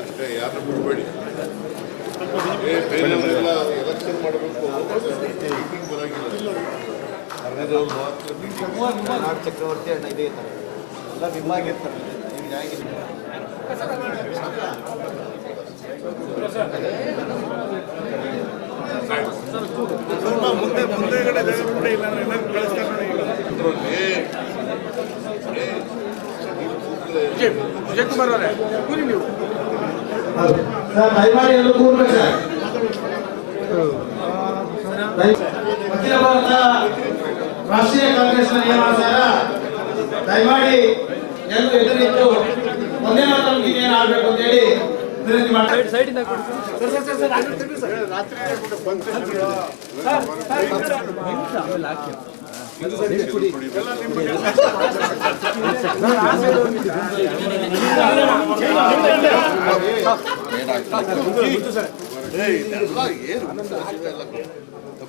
ಅಷ್ಟೇ ಯಾರನ್ನ ಬಿಡಬೇಡಿ ಬೇರೆಯವರೆಲ್ಲ ಎಲೆಕ್ಷನ್ ಮಾಡಬೇಕು ಮೀಟಿಂಗ್ ಬರಂಗಿಲ್ಲ ಹರಿದವ್ರು ಮಾತ್ರ. ನಾಡ್ ಚಕ್ರವರ್ತಿ ಅಣ್ಣ ಇದೇ ಇರ್ತಾರೆ ಎಲ್ಲ ನಿಮ್ಮಾಗಿರ್ತಾರೆ ನಿಮ್ಗೆ ಹೇಗಿಲ್ಲ ಕೂತ್ರೆ ವಿಜಯಕುಮಾರ್ ಅವರೇ ಕೂರಿ ನೀವು ಸರ್ ದಯಮಾಡಿ ಎಲ್ಲರೂ ಕೂರ್ಬೇಕು ಸರ್ ದಯ- ಅಖಿಲ ಭಾರತ ರಾಷ್ಟ್ರೀಯ ಕಾಂಗ್ರೆಸ್ನ ನಿಯಮಾನುಸಾರ ದಯಮಾಡಿ ಎಲ್ಲರೂ ಎದುರಿಟ್ಟು ಒಂದೇ ಮಾತನ್ನು ಇನ್ನೇನು ಆಗ್ಬೇಕು ಅಂತ ಹೇಳಿ ವಿನಂತಿ ಮಾಡ್ತಾರೆ ಏ, ಇದೆಲ್ಲ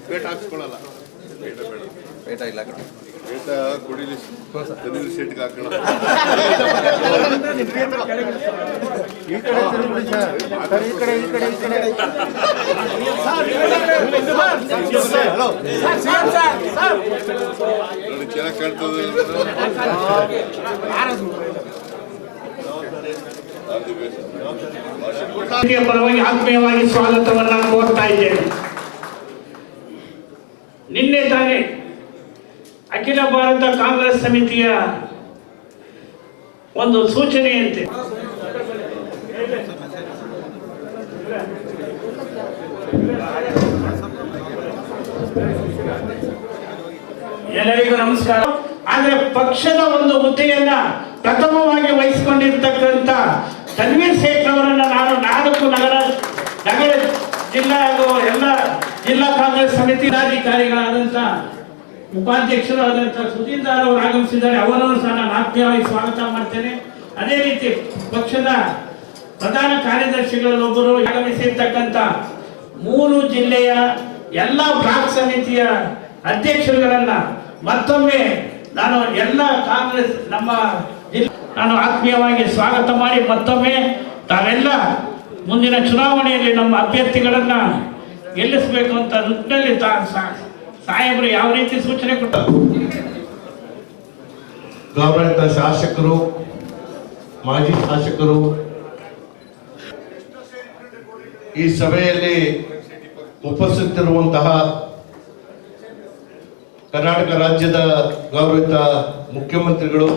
ಪೇಟ ಹಾಕ್ಸ್ಕೊಳ್ಳಲ್ಲ ಪೇಟ ಸೀಟ್ಗೆ ಹಾಕೋಣ ಈ ಕಡೆ ಈ ಕಡೆ ಈ ಕಡೆ ಈ ನೋಡಿ ಚೆನ್ನಾಗಿ ಕಾಣ್ತದೆ ಸಮಿತಿಯ ಪರವಾಗಿ ಆತ್ಮೀಯವಾಗಿ ಸ್ವಾಗತವನ್ನ ಕೋರ್ತಾ ಇದ್ದೇನೆ ನಿನ್ನೆ ತಾನೇ ಅಖಿಲ ಭಾರತ ಕಾಂಗ್ರೆಸ್ ಸಮಿತಿಯ ಒಂದು ಸೂಚನೆಯಂತೆ ಎಲ್ಲರಿಗೂ ನಮಸ್ಕಾರ. ಆದ್ರೆ ಪಕ್ಷದ ಒಂದು ಹುದ್ದೆಯನ್ನ ಪ್ರಥಮವಾಗಿ ವಹಿಸಿಕೊಂಡಿರ್ತಕ್ಕಂಥ ತನ್ವೀರ್ ಸೇಠ್ ಅವರನ್ನ ನಾನು ನಾಲ್ಕು ನಗರ ನಗರ ಜಿಲ್ಲಾ ಹಾಗೂ ಎಲ್ಲ ಜಿಲ್ಲಾ ಕಾಂಗ್ರೆಸ್ ಸಮಿತಿ ಅಧಿಕಾರಿಗಳಾದಂಥ ಉಪಾಧ್ಯಕ್ಷರಾದಂಥ ಸುಧೀಂದ್ರ ದಾರ್ ಅವರು ಆಗಮಿಸಿದ್ದಾರೆ. ಅವರನ್ನು ಸಹ ನಾನು ಆತ್ಮೀಯವಾಗಿ ಸ್ವಾಗತ ಮಾಡ್ತೇನೆ. ಅದೇ ರೀತಿ ಪಕ್ಷದ ಪ್ರಧಾನ ಕಾರ್ಯದರ್ಶಿಗಳಲ್ಲೊಬ್ಬರು ಆಗಮಿಸಿರ್ತಕ್ಕಂಥ ಮೂರು ಜಿಲ್ಲೆಯ ಎಲ್ಲ ಬ್ಲಾಕ್ ಸಮಿತಿಯ ಅಧ್ಯಕ್ಷರುಗಳನ್ನ ಮತ್ತೊಮ್ಮೆ ನಾನು ಎಲ್ಲ ಕಾಂಗ್ರೆಸ್ ನಮ್ಮ ನಾನು ಆತ್ಮೀಯವಾಗಿ ಸ್ವಾಗತ ಮಾಡಿ ಮತ್ತೊಮ್ಮೆ ತಾವೆಲ್ಲ ಮುಂದಿನ ಚುನಾವಣೆಯಲ್ಲಿ ನಮ್ಮ ಅಭ್ಯರ್ಥಿಗಳನ್ನ ಗೆಲ್ಲಿಸಬೇಕು ಅಂತ ನಿಟ್ಟಿನಲ್ಲಿ ತಾ ಸಾಹೇಬರು ಯಾವ ರೀತಿ ಸೂಚನೆ ಕೊಟ್ಟರು ಗೌರವಿತ ಶಾಸಕರು, ಮಾಜಿ ಶಾಸಕರು, ಈ ಸಭೆಯಲ್ಲಿ ಉಪಸ್ಥಿತರಿರುವಂತಹ ಕರ್ನಾಟಕ ರಾಜ್ಯದ ಗೌರವಿತ ಮುಖ್ಯಮಂತ್ರಿಗಳು.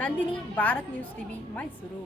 Nandini Bharat news TV Mysuru.